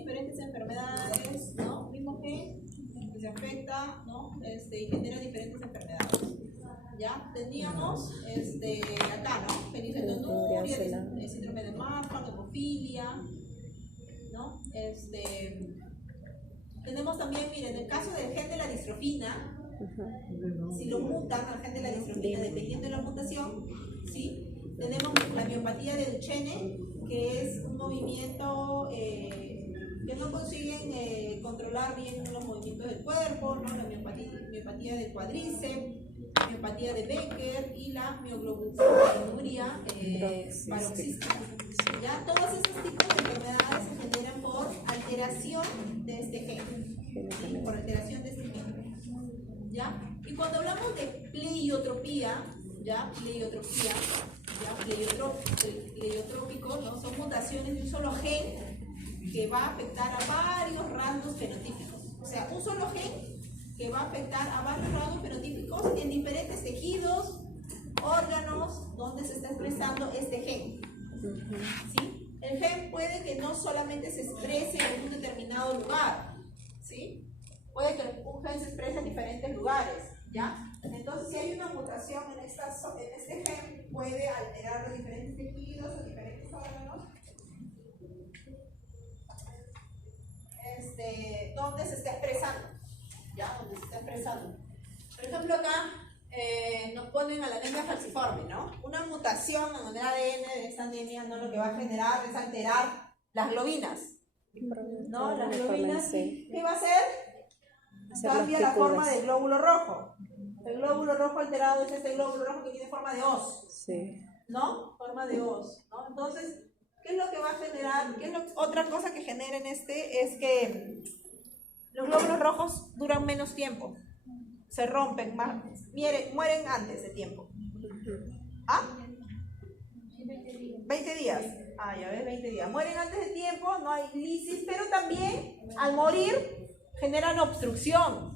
diferentes enfermedades, ¿no? Mismo gen que se afecta, ¿no? Y genera diferentes enfermedades. Ya teníamos acá, ¿no? Fenilcetonuria, el síndrome de Marfan, hemofilia, ¿no? Tenemos también, miren, en el caso del gen de la distrofina, si lo mutan al gen de la distrofina, dependiendo de la mutación, ¿sí? Tenemos la miopatía de Duchenne, que es un movimiento que no consiguen controlar bien los movimientos del cuerpo, ¿no? La miopatía del cuádriceps, miopatía de Becker y la mioglobinuria paroxística. ¿Ya? Todos esos tipos de enfermedades se generan por alteración de este gen, ¿sí? Por alteración de este gen. ¿Ya? Y cuando hablamos de pleiotropía, ¿ya? Pleiotrópico, ¿no? Son mutaciones de un solo gen que va a afectar a varios rasgos fenotípicos. O sea, un solo gen que va a afectar a varios rasgos fenotípicos en diferentes tejidos, órganos, donde se está expresando este gen. ¿Sí? El gen puede que no solamente se exprese en un determinado lugar, ¿sí? Puede que un gen se exprese en diferentes lugares, ¿ya? Entonces, si hay una mutación en este gen, puede alterar los diferentes tejidos, los diferentes órganos, donde se está expresando, ¿ya? Donde se está expresando. Por ejemplo, acá nos ponen a la anemia falciforme, ¿no? Una mutación en el ADN de esa anemia, ¿no? Lo que va a generar es alterar las globinas, ¿no? Las globinas, ¿qué va a hacer? Cambia la forma del glóbulo rojo. El glóbulo rojo alterado es este glóbulo rojo que tiene forma de hoz, ¿no? Forma de hoz, ¿no? Entonces, ¿qué es lo que va a generar? Otra cosa que genera en es que los glóbulos rojos duran menos tiempo, se rompen más, mueren antes de tiempo. ¿Ah? 20 días. Ah, ya ves, 20 días. Mueren antes de tiempo, no hay lisis, pero también al morir generan obstrucción.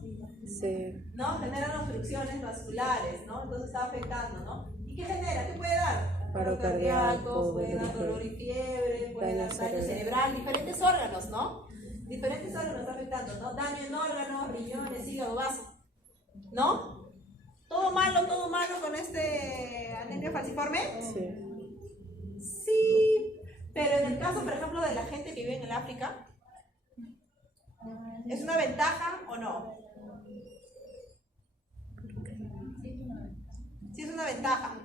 ¿No? Generan obstrucciones vasculares, ¿no? Entonces está afectando, ¿no? ¿Y qué genera? ¿Qué puede dar? Paro cardíaco, puede dar dolor y fiebre, puede dar daño cerebral, diferentes órganos, ¿no? Diferentes órganos está afectando, ¿no? Daño en órganos, riñones, hígado, vaso, ¿no? ¿Todo malo con anemia falciforme? Sí, pero en el caso, por ejemplo, de la gente que vive en el África, ¿es una ventaja o no? Sí, es una ventaja.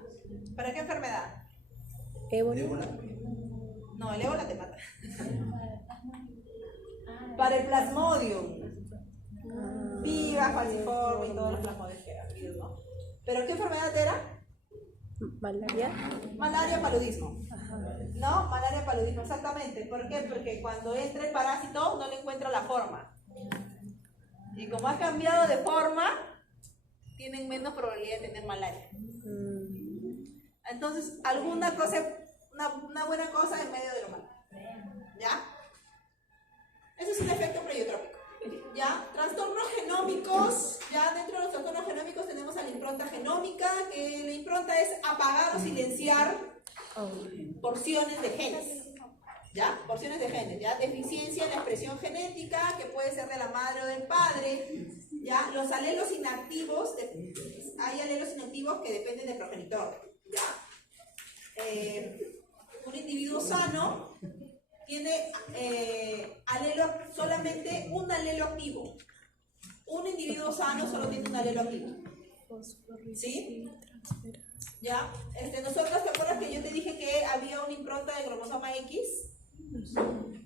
¿Para qué enfermedad? ¿Ébola? No, el ébola te mata. Para el plasmodium. Viva, falciforme y todos los plasmodios que ha habido, ¿no? ¿Pero qué enfermedad era? ¿Malaria? Malaria, paludismo. ¿No? Malaria, paludismo, exactamente. ¿Por qué? Porque cuando entra el parásito no le encuentra la forma. Y como ha cambiado de forma, tienen menos probabilidad de tener malaria. Entonces, alguna cosa, una buena cosa en medio de lo malo. ¿Ya? Ese es un efecto pleiotrópico. ¿Ya? Trastornos genómicos. Ya dentro de los trastornos genómicos tenemos a la impronta genómica, que la impronta es apagar o silenciar porciones de genes. ¿Ya? Porciones de genes, ¿ya? Deficiencia en la expresión genética, que puede ser de la madre o del padre, ¿ya? Los alelos inactivos, hay alelos inactivos que dependen del progenitor, ¿ya? Un individuo sano tiene solamente un alelo activo. Un individuo sano solo tiene un alelo activo. ¿Sí? ¿Ya? Nosotros, ¿te acuerdas que yo te dije que había una impronta de cromosoma X?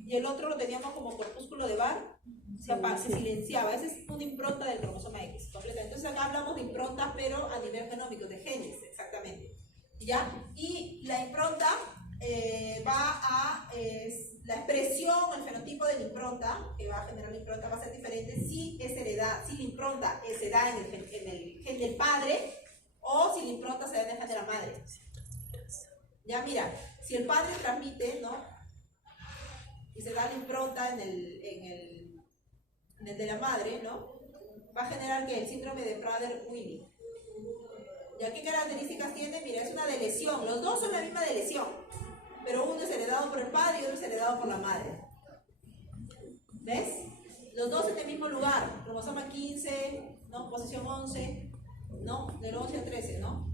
Y el otro lo teníamos como corpúsculo de Barr, se silenciaba. Esa es una impronta del cromosoma X, completamente. Entonces acá hablamos de improntas, pero a nivel genómico, de genes, exactamente. ¿Ya? Y la impronta la expresión, el fenotipo de la impronta, que va a generar la impronta, va a ser diferente si la impronta se da en el gen del padre, o si la impronta se da en el gen de la madre. Ya, mira, si el padre transmite, ¿no? Y se da la impronta en el de la madre, ¿no? Va a generar que el síndrome de Prader-Willi. ¿Ya qué características tiene? Mira, es una delesión. Los dos son la misma delesión, pero uno es heredado por el padre y otro es heredado por la madre. ¿Ves? Los dos en el mismo lugar, cromosoma 15, ¿no? Posición 11, ¿no? Del 11 al 13, ¿no?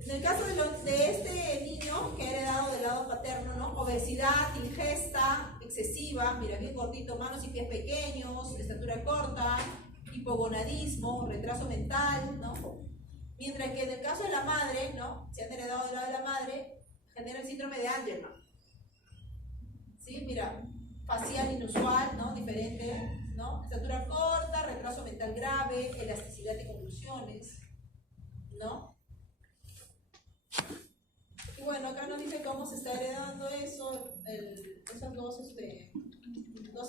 En el caso de este niño que ha heredado del lado paterno, ¿no? Obesidad, ingesta excesiva, mira, bien gordito, manos y pies pequeños, estatura corta, hipogonadismo, retraso mental, ¿no? Mientras que en el caso de la madre, ¿no? Si han heredado del lado de la madre, genera el síndrome de Angelman. ¿Sí? Mira, facial inusual, ¿no? Diferente, ¿no? Estatura corta, retraso mental grave, elasticidad de convulsiones, ¿no? Y bueno, acá nos dice cómo se está heredando eso, esos dos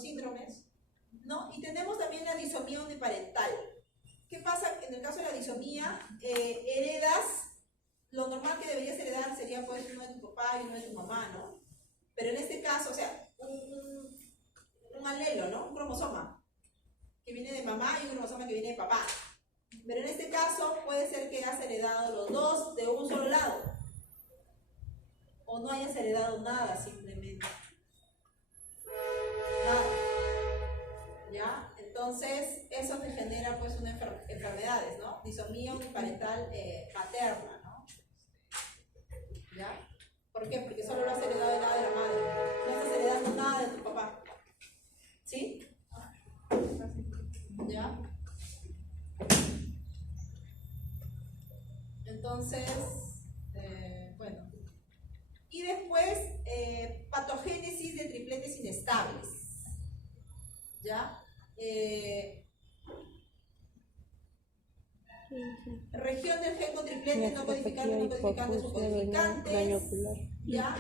síndromes, ¿no? Y tenemos también la disomía uniparental. ¿Qué pasa? En el caso de la disomía, heredas, lo normal que deberías heredar sería pues uno de tu papá y uno de tu mamá, ¿no? Pero en este caso, o sea, un alelo, ¿no? Un cromosoma que viene de mamá y un cromosoma que viene de papá. Pero en este caso puede ser que hayas heredado los dos de un solo lado. O no hayas heredado nada simplemente. Nada. ¿Ya? Entonces, eso te genera pues unas enfermedades, ¿no? Disomía uniparental materna, ¿no? ¿Ya? ¿Por qué? Porque solo lo has heredado del lado de la madre. No estás heredando nada de tu papá. ¿Sí? ¿Ya? Entonces, bueno. Y después, patogénesis de tripletes inestables. ¿Ya? Región del gen con triplete no codificante, no codificante, subcodificantes. ¿Ya?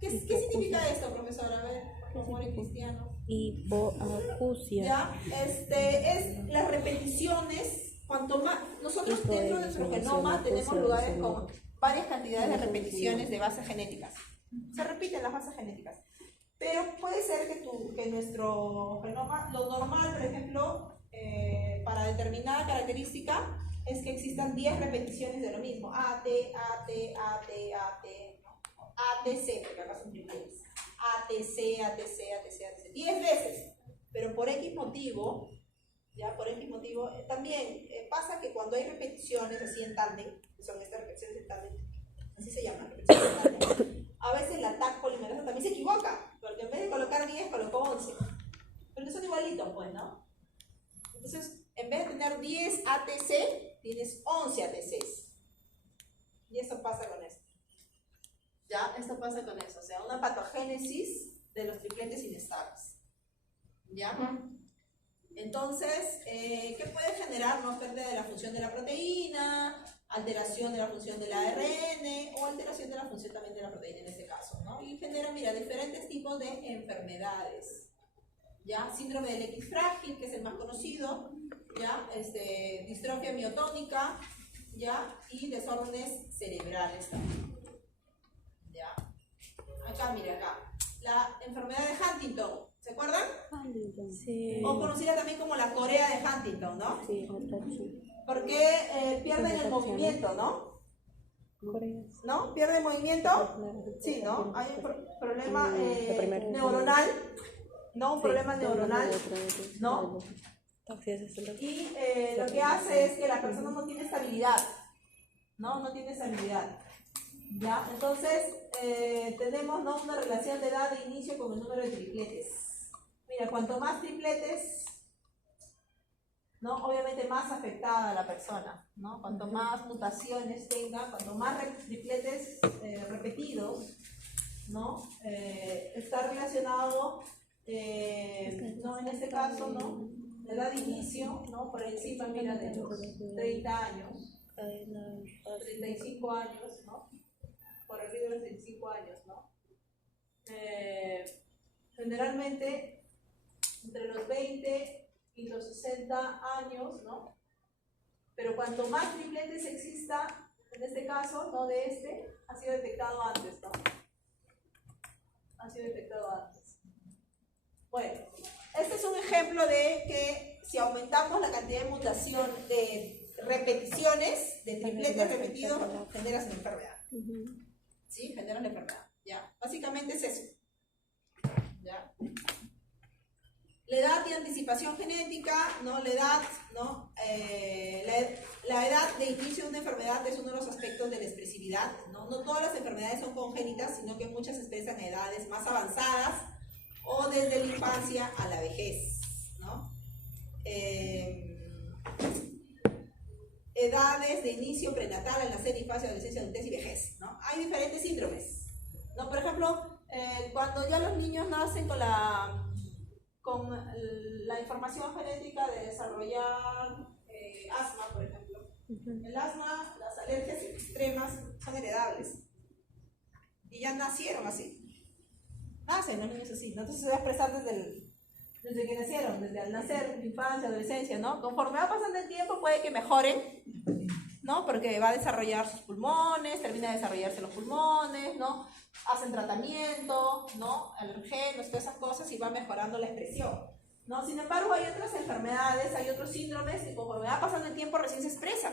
¿Qué significa esto, profesora? A ver, por favor, en cristiano. Hipoacusia. ¿Ya? Es las repeticiones. Cuanto más, nosotros dentro de nuestro genoma tenemos lugares con varias cantidades de repeticiones de bases genéticas. Se repiten las bases genéticas. Pero puede ser que nuestro genoma, lo normal, por ejemplo, para determinada característica, es que existan 10 repeticiones de lo mismo. AT, AT, AT, AT, ¿no? ATC, porque acá son tripletes. ATC, ATC, ATC, ATC. 10 veces. Pero por X motivo, ya por X motivo, también pasa que cuando hay repeticiones así en tándem, que son estas repeticiones en tándem, así se llaman, repeticiones en tándem, a veces la TAC polimerasa también se equivoca, porque en vez de colocar 10, colocó 11. Porque son igualitos, pues, ¿no? Entonces, en vez de tener 10 ATC, tienes 11 ATCs. Y eso pasa con esto. ¿Ya? Esto pasa con eso. O sea, una patogénesis de los tripletes inestables. ¿Ya? Entonces, ¿qué puede generar? ¿No? Pérdida de la función de la proteína, alteración de la función del ARN o alteración de la función también de la proteína en este caso, ¿no? Y genera, mira, diferentes tipos de enfermedades. ¿Ya? Síndrome del X frágil, que es el más conocido, ¿ya? Distrofia miotónica, ¿ya? Y desórdenes cerebrales también. ¿Ya? Acá, mira, acá. La enfermedad de Huntington, ¿se acuerdan? Sí. O conocida también como la Corea de Huntington, ¿no? Sí, Porque pierden el movimiento, ¿no? ¿No? ¿Pierden el movimiento? Sí, ¿no? Hay un problema neuronal, ¿no? Un problema neuronal, ¿no? Y lo que hace es que la persona no tiene estabilidad, ¿no? No tiene estabilidad. ¿Ya? Entonces, tenemos, ¿no? Una relación de edad de inicio con el número de tripletes. Mira, cuanto más tripletes, ¿no? Obviamente más afectada la persona, ¿no? Cuanto más mutaciones tenga, cuanto más tripletes repetidos, ¿no? Está relacionado, ¿no? En este caso, ¿no? La edad de inicio, ¿no? Por encima, mira, de los 30 años, 35 años, ¿no? Por arriba de los 35 años, ¿no? Generalmente, entre los 20 y los 60 años, ¿no? Pero cuanto más tripletes exista, en este caso, no de ha sido detectado antes, ¿no? Ha sido detectado antes. Bueno, este es un ejemplo de que si aumentamos la cantidad de mutación de repeticiones, de tripletes repetidos, generas una enfermedad. ¿Sí? Generas la enfermedad, ¿ya? Básicamente es eso. ¿Ya? La edad de anticipación genética, ¿no? La edad, ¿no? La edad de inicio de una enfermedad es uno de los aspectos de la expresividad, ¿no? No todas las enfermedades son congénitas, sino que muchas se expresan a edades más avanzadas o desde la infancia a la vejez, ¿no? Edades de inicio prenatal al nacer, infancia, adolescencia, adultez y vejez, ¿no? Hay diferentes síndromes, ¿no? Por ejemplo, cuando ya los niños nacen con la información genética de desarrollar asma, por ejemplo. El asma, las alergias extremas son heredables. Y ya nacieron así. Nacen los niños así, ¿no? Entonces se va a expresar desde que nacieron, desde al nacer, infancia, adolescencia, ¿no? Conforme va pasando el tiempo puede que mejoren, ¿no? Porque va a desarrollar sus pulmones, termina de desarrollarse los pulmones, ¿no? Hacen tratamiento, ¿no? Alergenos, todas esas cosas y va mejorando la expresión, ¿no? Sin embargo, hay otras enfermedades, hay otros síndromes que conforme va pasando el tiempo recién se expresan,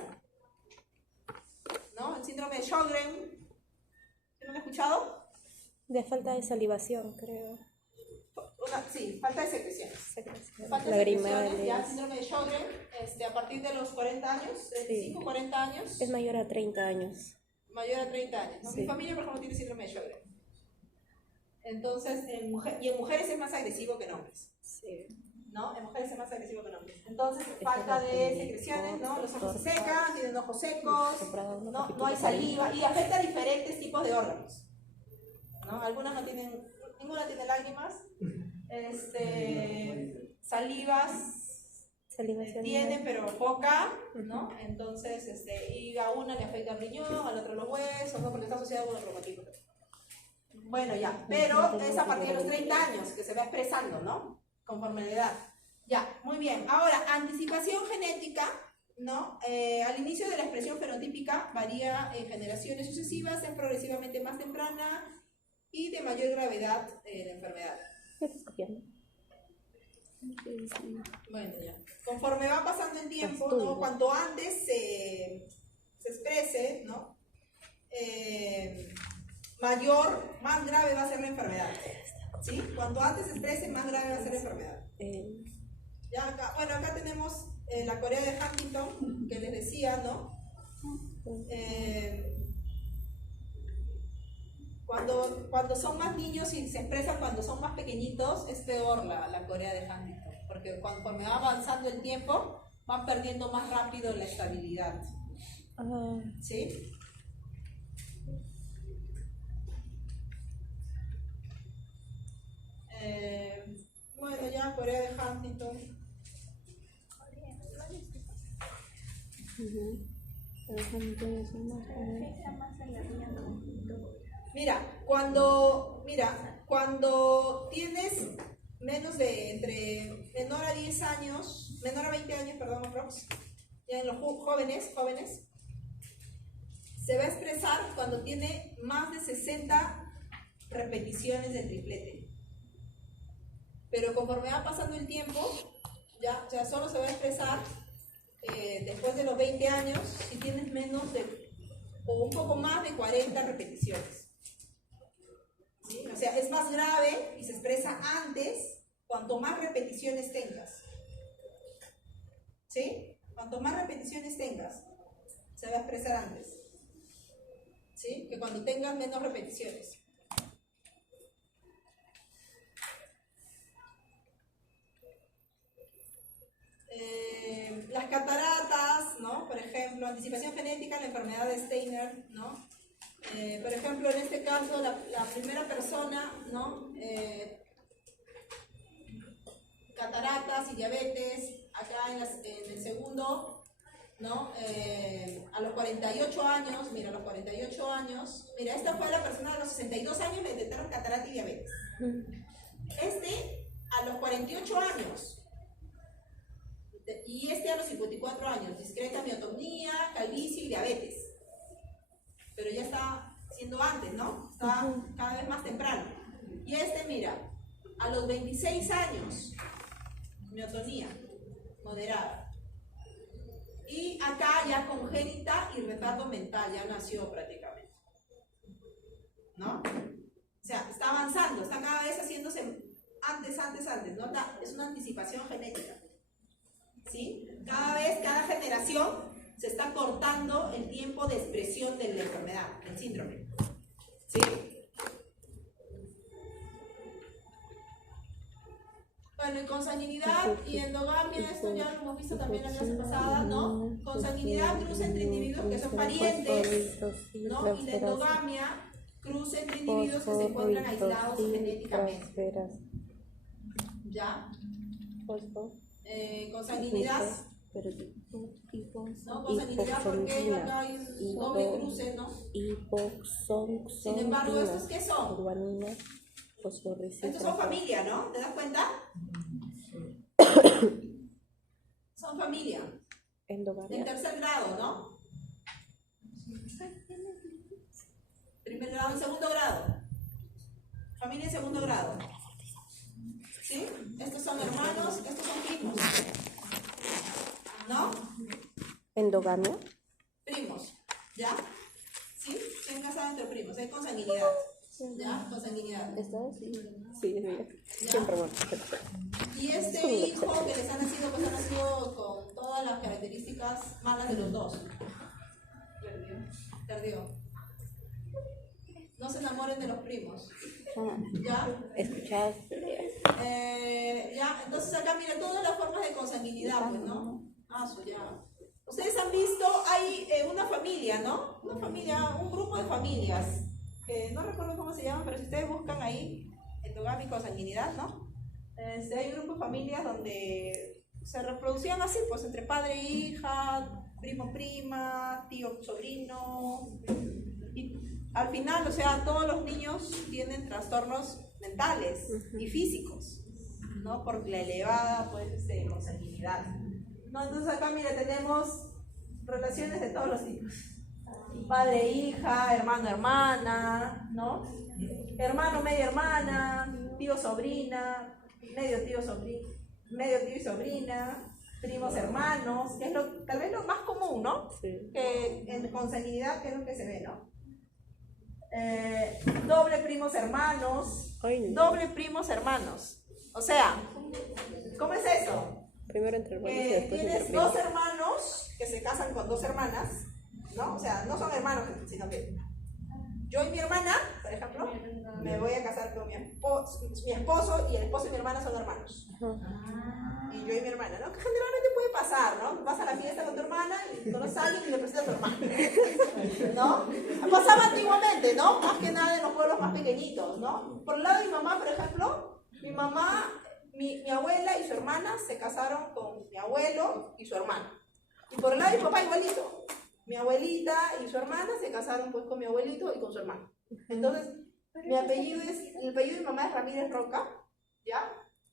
¿no? El síndrome de Sjögren, ¿no lo han escuchado? De falta de salivación, creo. Sí, falta de secreciones. Falta de Lagrimales. secreciones, ya el síndrome de Sjögren, a partir de los 40 años, 35, Sí. 40 años. Es mayor a 30 años. Mayor a 30 años, ¿no? Sí. Mi familia, por ejemplo, tiene síndrome de Sjögren. Entonces, en mujeres es más agresivo que en hombres, Sí. ¿no? En mujeres es más agresivo que en hombres. Entonces, falta de secreciones, ¿no? Los ojos se secan, tienen ojos secos, no hay saliva y afecta a diferentes tipos de órganos, ¿no? Algunas no tienen, ninguna tiene lágrimas, Salivación. tiene, pero poca, ¿no? Entonces, y a una le afecta el riñón, al otro los huesos, ¿no? Porque está asociado con el reumatismo. Bueno, ya, pero es a partir de los 30 años que se va expresando, ¿no? Conforme la edad. Ya, muy bien. Ahora, anticipación genética, ¿no? Al inicio de la expresión fenotípica varía en generaciones sucesivas, es progresivamente más temprana y de mayor gravedad de la enfermedad. ¿Qué estás copiando? Bueno, ya. Conforme va pasando el tiempo, ¿no? Cuanto antes se exprese, ¿no? Más grave va a ser la enfermedad. ¿Sí? Cuanto antes se exprese, más grave va a ser la enfermedad. Ya acá, bueno, acá tenemos la Corea de Huntington, que les decía, ¿no? Cuando son más niños y se expresan cuando son más pequeñitos, es peor la Corea de Huntington, porque conforme va avanzando el tiempo, van perdiendo más rápido la estabilidad. ¿Sí? Bueno, ya Corea de Huntington. Mira, cuando tienes menos de menor a 10 años, menor a 20 años, perdón, aprox, ya en los jóvenes, se va a expresar cuando tiene más de 60 repeticiones de triplete. Pero conforme va pasando el tiempo, ya solo se va a expresar después de los 20 años si tienes menos o un poco más de 40 repeticiones. ¿Sí? O sea, es más grave y se expresa antes cuanto más repeticiones tengas. ¿Sí? Cuanto más repeticiones tengas, se va a expresar antes. ¿Sí? Que cuando tengas menos repeticiones. Las cataratas, ¿no? Por ejemplo, anticipación genética, la enfermedad de Steiner, ¿no? Por ejemplo, en este caso, la primera persona, ¿no? Cataratas y diabetes, acá en el segundo, ¿no? A los 48 años, mira, a los 48 años, mira, esta fue la persona a los 62 años, le detectaron catarata y diabetes. A los 48 años. Y a los 54 años, discreta miotonía, calvicie y diabetes. Pero ya está siendo antes, ¿no? Está cada vez más temprano. Y mira, a los 26 años, miotonía moderada. Y acá ya congénita y retardo mental, ya nació prácticamente. ¿No? O sea, está avanzando, está cada vez haciéndose antes, ¿no? Es una anticipación genética. ¿Sí? Cada generación se está cortando el tiempo de expresión de la enfermedad, del síndrome. ¿Sí? Bueno, y consanguinidad y endogamia, esto ya lo hemos visto también la clase pasada, ¿no? Consanguinidad cruza entre individuos que son parientes, ¿no? Y la endogamia cruza entre individuos que se encuentran aislados genéticamente. ¿Ya? Consanguinidad, ¿no? Consanguinidad porque acá hay un doble cruce, ¿no? Sin embargo, ¿estos qué son? Estos son familia, ¿no? ¿Te das cuenta? Son familia. En tercer grado, ¿no? Primer grado y segundo grado. Familia en segundo grado. ¿Sí? Estos son hermanos, estos son primos. ¿No? ¿Endogamia? Primos. ¿Ya? ¿Sí? Se han casado entre primos. Hay consanguinidad. ¿Ya? Consanguinidad. ¿Está? Sí. Sí, es bien. ¿Ya? Siempre bueno. Y este hijo que les ha nacido, pues ha nacido con todas las características malas de los dos. Perdió. No se enamoren de los primos. ¿Ya? Escuchad. Ya, entonces acá miren todas las formas de consanguinidad, pues, ¿no? Ya. Ustedes han visto, hay una familia, ¿no? Una familia, un grupo de familias, que no recuerdo cómo se llaman, pero si ustedes buscan ahí, endogamia y consanguinidad, ¿no? Hay un grupo de familias donde se reproducían así, pues, entre padre e hija, primo, prima, tío, sobrino, y al final, o sea, todos los niños tienen trastornos mentales y físicos, ¿no? Por la elevada, pues, consanguinidad. ¿No? Entonces acá, mira, tenemos relaciones de todos los tipos. Padre, hija, hermano, hermana, ¿no? Hermano, media hermana, tío, sobrina, medio tío y sobrina, primos, hermanos, que es tal vez lo más común, ¿no? Sí. Que en consanguinidad, que es lo que se ve, ¿no? Doble primos hermanos, doble primos hermanos. O sea, ¿cómo es eso? Primero entre hermanos y después tienes entre primos. dos hermanos que se casan con dos hermanas, ¿no? O sea, no son hermanos, sino que yo y mi hermana, por ejemplo, me voy a casar con mi esposo y el esposo y mi hermana son hermanos. Y yo y mi hermana, ¿no? Que generalmente puede pasar, ¿no? Vas a la fiesta con tu hermana y conoces a alguien y le presentas a tu hermana, ¿no? Pasaba antiguamente, ¿no? Más que nada en los pueblos más pequeñitos, ¿no? Por el lado de mi mamá, por ejemplo, mi mamá, mi abuela y su hermana se casaron con mi abuelo y su hermano. Y por el lado de mi papá igualito. Mi abuelita y su hermana se casaron pues con mi abuelito y con su hermano. Entonces, el apellido de mi mamá es Ramírez Roca, ¿ya?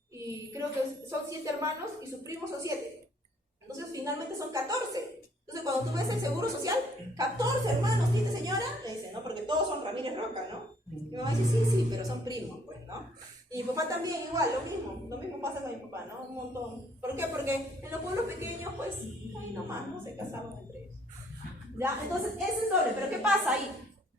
Y creo que son 7 hermanos y sus primos son 7. Entonces, finalmente son 14. Entonces, cuando tú ves el seguro social, 14 hermanos tiene señora, le dicen, ¿no? Porque todos son Ramírez Roca, ¿no? Y mi mamá dice, sí, pero son primos, pues, ¿no? Y mi papá también igual, lo mismo pasa con mi papá, ¿no? Un montón. ¿Por qué? Porque en los pueblos pequeños, pues, ahí nomás, ¿no? Se casaban entre ellos. ¿Ya? Entonces, ese es doble. ¿Pero qué pasa ahí?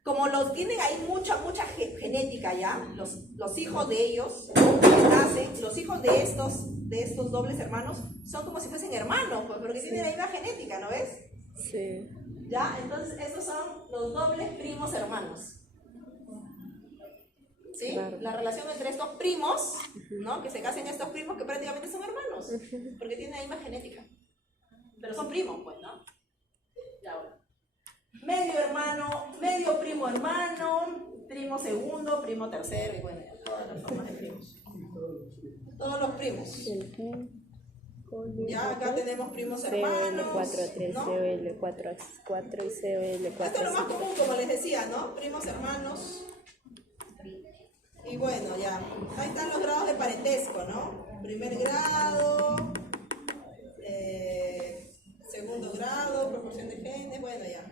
Como los tienen ahí mucha genética ya, los hijos de ellos que nacen, los hijos de estos dobles hermanos, son como si fuesen hermanos, pues, porque tienen la misma genética, ¿no ves? Sí. ¿Ya? Entonces, estos son los dobles primos hermanos. ¿Sí? Claro. La relación entre estos primos, ¿no? Que se casen estos primos que prácticamente son hermanos, porque tienen la misma genética. Pero son primos, pues, ¿no? Ya, bueno. Medio hermano, medio primo hermano, primo segundo, primo tercero, y bueno, todas las formas de primos. Todos los primos. Ya, acá tenemos primos hermanos, CL4, 3, ¿no? CL4, 4 y CL4. Esto es lo más común, como les decía, ¿no? Primos hermanos. Y bueno, ya, ahí están los grados de parentesco, ¿no? Primer grado, segundo grado, proporción de genes, bueno, ya.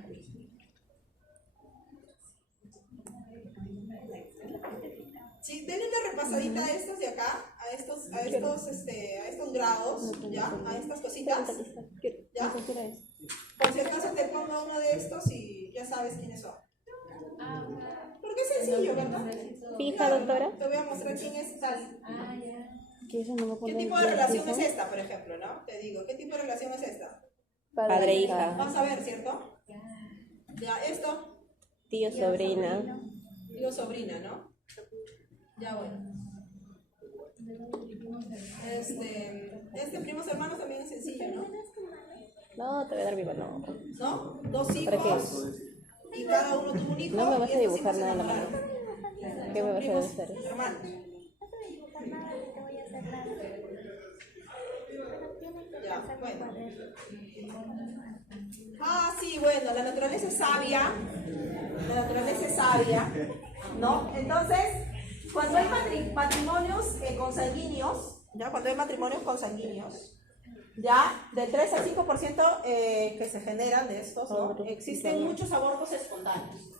Sí, denle una repasadita a estos de acá, a estos grados, ¿ya? A estas cositas, ¿ya? Por si acaso te pongo uno de estos y ya sabes quiénes son. Porque Porque es sencillo, ¿verdad? Fija, doctora. Te voy a mostrar quién es tal. ¿Qué eso no me ¿Qué pone tipo de la relación fija? es esta, por ejemplo, no? Te digo, ¿qué tipo de relación es esta? Padre, hija. Vamos a ver, ¿cierto? Ya, esto, Tío, sobrina. digo sobrina, ¿no? Ya, bueno. Este primos hermanos también es sencillo, ¿no? No, te voy a dar mi mano. ¿No? Dos ¿Para qué? hijos y cada uno tuvo un hijo. No me vas y a estos dibujar hijos se nada en la enamoraron. ¿Qué me vas a Primos hacer? hermanos. Ya, bueno. Ah, sí, bueno, la naturaleza es sabia. La naturaleza es sabia, ¿no? Entonces, cuando hay matrimonios consanguíneos, ¿ya? Cuando hay matrimonios consanguíneos, ya, del 3 al 5% que se generan de estos, ¿no? Existen muchos abortos espontáneos.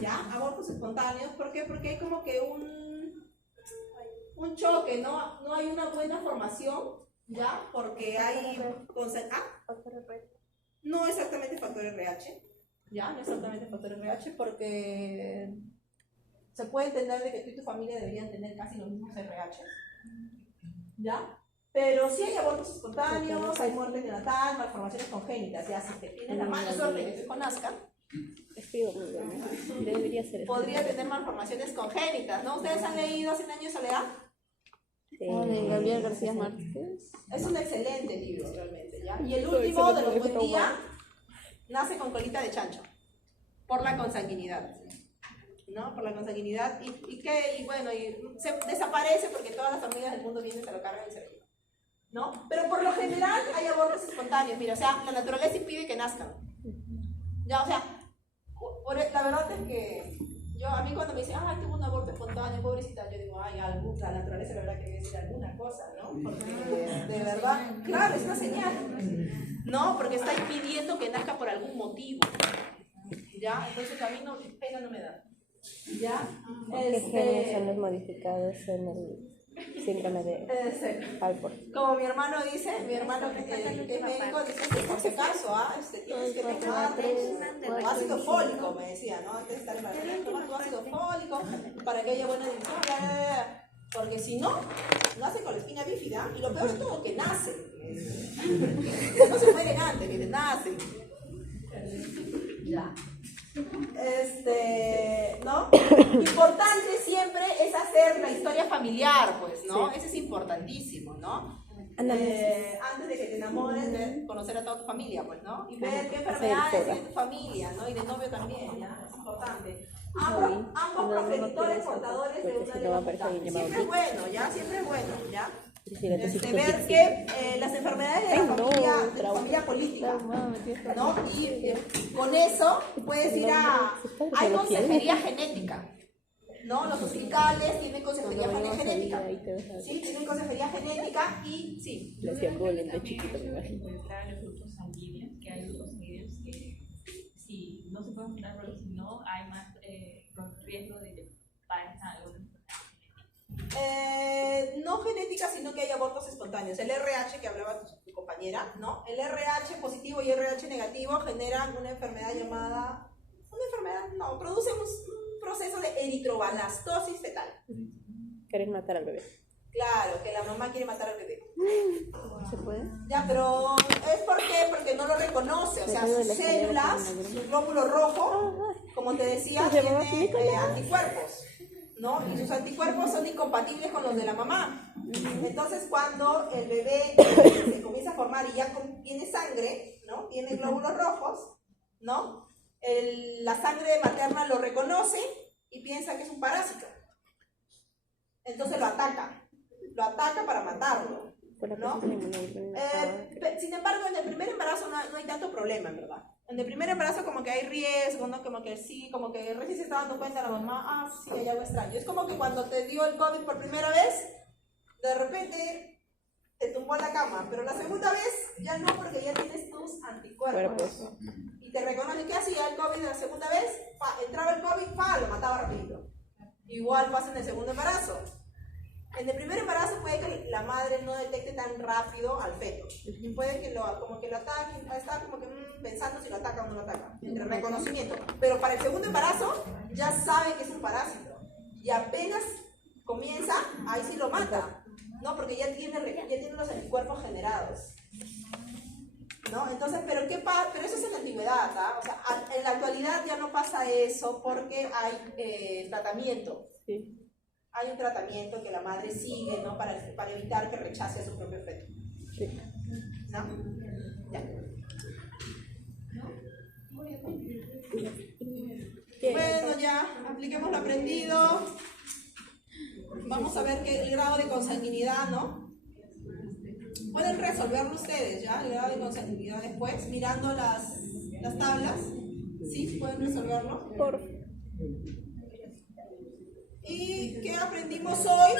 ¿Ya? Abortos espontáneos, ¿por qué? Porque hay como que un choque, ¿no? No hay una buena formación, ¿ya? Porque hay... No exactamente factor RH, ¿ya? No exactamente factor RH, porque se puede entender de que tú y tu familia deberían tener casi los mismos RH, ¿ya? Pero sí hay abortos espontáneos, hay muerte neonatal, malformaciones congénitas, ya si te tienes la mala suerte que tu hijo nazca, Escribo muy bien. Debería ser eso. podría tener malformaciones congénitas, ¿no? ¿Ustedes han leído 100 años de soledad? Sí. De Gabriel García Márquez. Es un excelente libro realmente, ¿ya? Y el último de los buen día nace con colita de chancho, por la consanguinidad, ¿no? Por la consanguinidad, y bueno, y se desaparece porque todas las familias del mundo vienen, se lo cargan y se lo llevan, ¿no? Pero por lo general hay abortos espontáneos, mira, o sea, la naturaleza impide que nazcan, ya, o sea, la verdad es que a mí cuando me dicen, ay, tuvo un aborto espontáneo, pobrecita, yo digo, ay, la naturaleza, la verdad que debe decir alguna cosa, ¿no? Porque de verdad, claro, es una señal, ¿no? Porque está impidiendo que nazca por algún motivo, ¿ya? Entonces a mí pena no me da, ¿ya? ¿Qué genes son los modificados en el síndrome de Alport? Como mi hermano dice, mi hermano que es médico, dice que por si acaso, tienes que tomar ácido fólico, me decía, ¿no? Antes de estar embarazada, tomar tu ácido fólico para que haya buena división, porque si no, nace con la espina bífida, y lo peor es todo que nace. No se mueren antes, que nacen. Ya. ¿No? Importante siempre es hacer la historia familiar, pues, ¿no? Eso es importantísimo, ¿no? Antes de que te enamores, de conocer a toda tu familia, pues, ¿no? Y ver qué enfermedades tiene tu familia, ¿no? Y de novio también, ¿ya? Es importante. Ambos progenitores portadores de una lengua mutante. Siempre es bueno, ¿ya? Siempre es bueno, ¿ya? Ver que las enfermedades de la familia política, ¿no? Y con eso puedes ir hay consejería genética, ¿no? Los hospitales tienen consejería genética, ¿sí? Tienen consejería genética y sí. Le hacían bullying de chiquito, me imagino. Entrar en los grupos sanguíneos, que hay grupos sanguíneos que si no se pueden juntar, pero si no hay más riesgo de que padezcan alguna no genética, sino que hay abortos espontáneos. El RH que hablaba tu compañera, ¿no? El RH positivo y RH negativo generan una enfermedad produce un proceso de eritrobalastosis fetal. ¿Querés matar al bebé? Claro, que la mamá quiere matar al bebé. ¿Se puede? Ya, pero ¿es por qué? Porque no lo reconoce, o sea, sus células, su glóbulo rojo, como te decía, tiene anticuerpos, ¿no? Y sus anticuerpos son incompatibles con los de la mamá. Entonces, cuando el bebé se comienza a formar y ya tiene sangre, ¿no? Tiene glóbulos rojos, ¿no? La sangre materna lo reconoce y piensa que es un parásito. Entonces lo ataca para matarlo, ¿no? Sin embargo, en el primer embarazo no hay tanto problema, en verdad. En el primer embarazo como que hay riesgo, ¿no? Como que sí, como que recién se está dando cuenta la mamá, sí, hay algo extraño. Es como que cuando te dio el COVID por primera vez, de repente te tumbó en la cama, pero la segunda vez ya no, porque ya tienes tus anticuerpos. Y te reconoce que hacía el COVID la segunda vez, entraba el COVID, lo mataba rapidito. Igual pasa en el segundo embarazo. En el primer embarazo puede que la madre no detecte tan rápido al feto. Y puede que lo ataque, está como que pensando si lo ataca o no lo ataca. Entre reconocimiento. Pero para el segundo embarazo ya sabe que es un parásito. Y apenas comienza, ahí sí lo mata, ¿no? Porque ya tiene los anticuerpos generados, ¿no? Entonces, pero eso es en la antigüedad, ¿ah? O sea, en la actualidad ya no pasa eso porque hay tratamiento. Sí. Hay un tratamiento que la madre sigue, ¿no? Para evitar que rechace a su propio feto. Sí. ¿No? Ya. Bueno, ya, apliquemos lo aprendido. Vamos a ver el grado de consanguinidad, ¿no? Pueden resolverlo ustedes, ¿ya? El grado de consanguinidad después, mirando las tablas. ¿Sí? ¿Pueden resolverlo? Por ¿Y qué aprendimos hoy?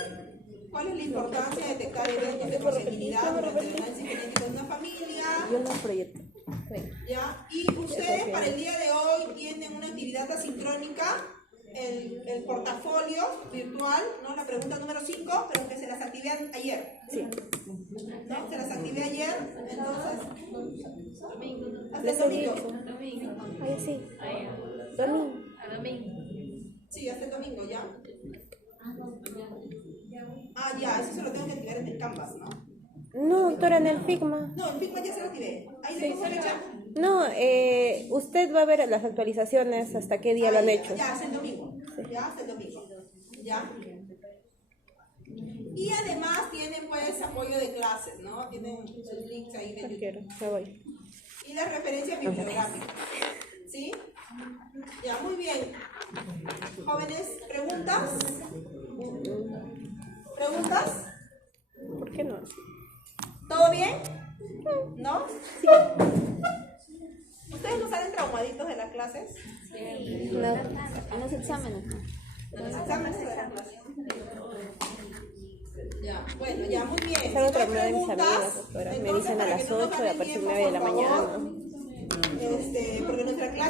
¿Cuál es la importancia de detectar eventos de consanguinidad durante el análisis genético de una familia? yo no proyecto. ¿Ya? Y ustedes para el día de hoy tienen una actividad asincrónica, el portafolio virtual, ¿no? La pregunta número 5, pero que se las activé ayer. Sí. ¿No? Se las activé ayer, entonces, hasta el Les he domingo. dicho. Domingo. Ay, sí. Ahí. Domingo. A domingo. Sí, hasta el domingo, ¿ya? Ah, ya, eso se lo tengo que activar en el Canvas, ¿no? No, doctora, en el Figma. No, en Figma ya se lo activé. Ahí le pongo fecha. No, usted va a ver las actualizaciones hasta qué día lo han hecho. Ya, hasta el domingo. Ya, hasta el domingo. ¿Ya? Y además tienen pues apoyo de clases, ¿no? Tienen sus links ahí de No YouTube. quiero, me voy. Y las referencias bibliográficas. ¿Sí? Ya, muy bien. Jóvenes, ¿preguntas? ¿Preguntas? ¿Por qué no? ¿Todo bien? ¿No? Sí. ¿Ustedes no salen traumaditos de las clases? No. En los exámenes. ¿De los exámenes de las clases? Ya, bueno, ya, muy bien. Salgo Si no hay traumada de mis preguntas, amigas, doctora. Me entonces, dicen a para las que no nos 8 y gane aparece tiempo, 9 de la por favor, mañana.